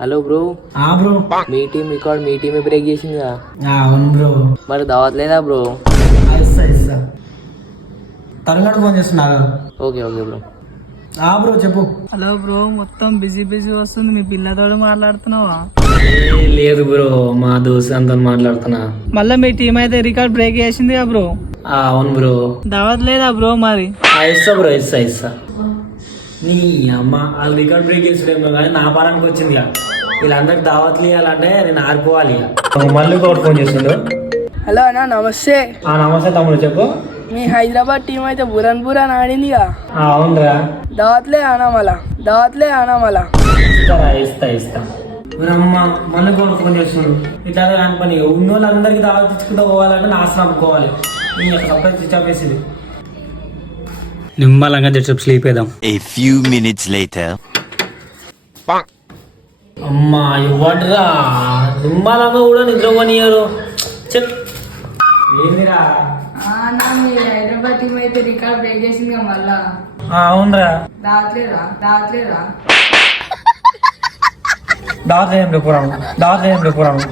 Hello bro. Bro మీ team record మీ టీమే break చేసిందిగా. అవును bro. మరి దావట్లేదా bro? ఇస్తా తరుణ్ ఫోన్ చేస్తున్నారు. Okay okay bro. బ్రో చెప్పు. హలో బ్రో, మొత్తం బిజీ వస్తుంది. మీ పిల్లతోడు మాట్లాడుతున్నావా? లేదు బ్రో, మా దోస్త్ అంతా మాట్లాడుతున్నా. మళ్ళీ మీ టీం అయితే రికార్డ్ బ్రేక్ చేసింది కదా బ్రో. అవును బ్రో. దావత్ లేదా బ్రో మరి? ఇస్తా బ్రో, ఇస్తా. నీ అమ్మ వాళ్ళు రికార్డ్ బ్రేక్ చేసాడేమో కానీ నా పారానికి వచ్చింది. వీళ్ళందరికి దావత్లు ఇవ్వాలంటే నేను ఆడుకోవాలి. మళ్ళీ ఒకటి ఫోన్ చేస్తుండు. హలో అన్న, నమస్తే. నమస్తే తమ్ముడు, చెప్పు. మీ హైదరాబాద్ టీం అయితే బురన్ ఆడిందిగా. అవునరా. దావత్లే ఆనామలా. ఇస్తా. అమ్మ మళ్ళీ కూడా ఫోన్ చేస్తుండు. ఇట్లా కాని పని ఉన్న వాళ్ళందరికీ దావత్ ఇచ్చుకుంటూ పోవాలంటే నాశనం అమ్ముకోవాలి. స్విచ్ ఆఫ్ చేసింది. నిమ్మలంగా జస్ట్ స్లీప్ వేద్దాం. A few minutes later. అమ్మా ఇవ్వడ్రా, నిమ్మలంగా కూడా నిద్రపోనియరు. ఏందిరా? హైదరాబాద్ టీం అయితే రికార్డ్ బ్రేక్ చేసింది మళ్ళా. అవునరా. దావట్లేదా? దావత్ ఏం లేపురాను.